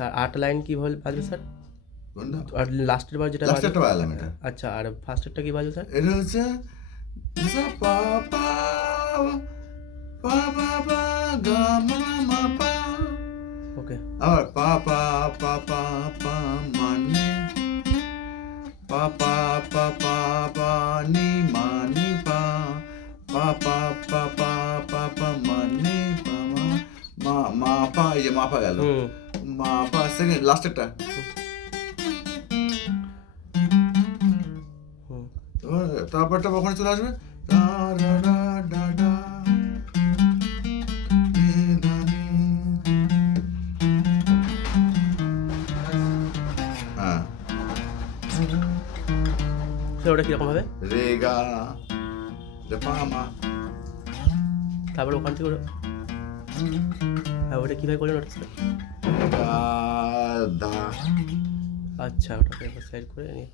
আচ্ছা, 8 লাইন কি বাজবে স্যার? কোনটা? আর লাস্টের বার যেটা লাস্টেরটা বাজালাম এটা। আচ্ছা, আর ফার্স্টেরটা কি বাজবে স্যার? এটা হচ্ছে সা পা পা পা পা পা গা মা মা পা। ওকে। আবার পা পা পা পা পা মানে পা পা পা পা পা নি মা নি পা পা পা পা পা পা পা মানে পা মা মা পা, এই যে মা পা গেল, মা পা সেকেন্ড লাস্টেরটা। তারপরটা কখন চলে আসবে? ডা ডা ডা ডা ডা হ্যাঁ, স্যার ওটা কিরকম হবে? রে গা রে পা মা। তারপর ওখান থেকে হ্যাঁ, ওটা কীভাবে করলেন ওটা স্যার? গা দা। আচ্ছা, ওটাকে একবার স্লাইড করে নিয়ে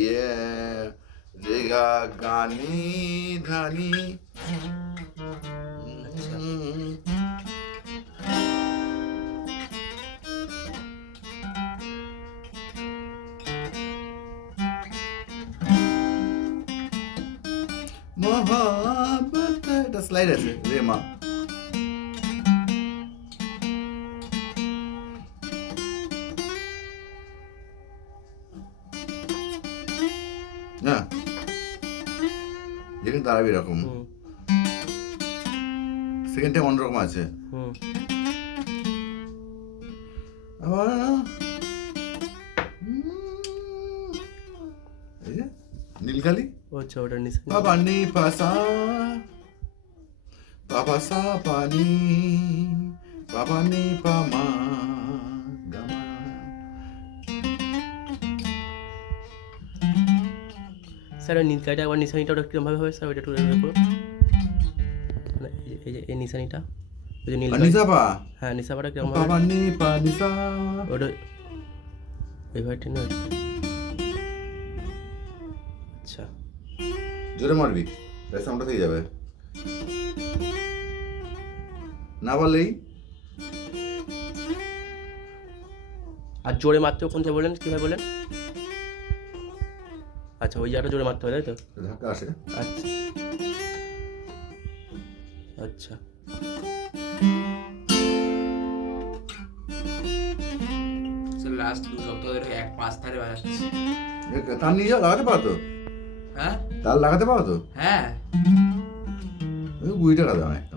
ইয়ে রে গা গানি ধানি। আচ্ছা। মোহাম্মত, এটা স্লাইড আছে রে মা। না যেখানে দাঁড়াবে এরকম, সেকেন্ড টাইম অন্যরকম আছে। আবার এই যে নীলকালি। আচ্ছা, ওটার নিচে বাবা নি পাসা বাবা সা পানি বাবা নি পামা গামা। স্যার ওই নীলকাইটা একবার নিশানিটা ওটা কিরমভাবে হবে স্যার? ওইটা একটু করুন। মানে এই যে এই নিশানিটা, ওই যে নীলকাই, নিসাপা। হ্যাঁ নিশাপাটা কিরকম হবে? বাবা নি পা নিসা। ওটা এইভাবে ঠিক না? আচ্ছা, জোরে মারবি, তাই সাউন্ডটা থেকে যাবে। না বললেই আর জোরে মারতে কোন থেকে বললেন, কীভাবে বললেন? আচ্ছা, ওই জায়গাটা জোরে মারতে হবে তাই তো? ধাক্কা আসে। আচ্ছা আচ্ছা। লাস্ট 2 সপ্তাহ ধরে 5 তারে বাজাচ্ছি। তার নিজেও লাগাতে পারো তো? হ্যাঁ তার লাগাতে পারো তো? হ্যাঁ 20 টাকা দাম একটা।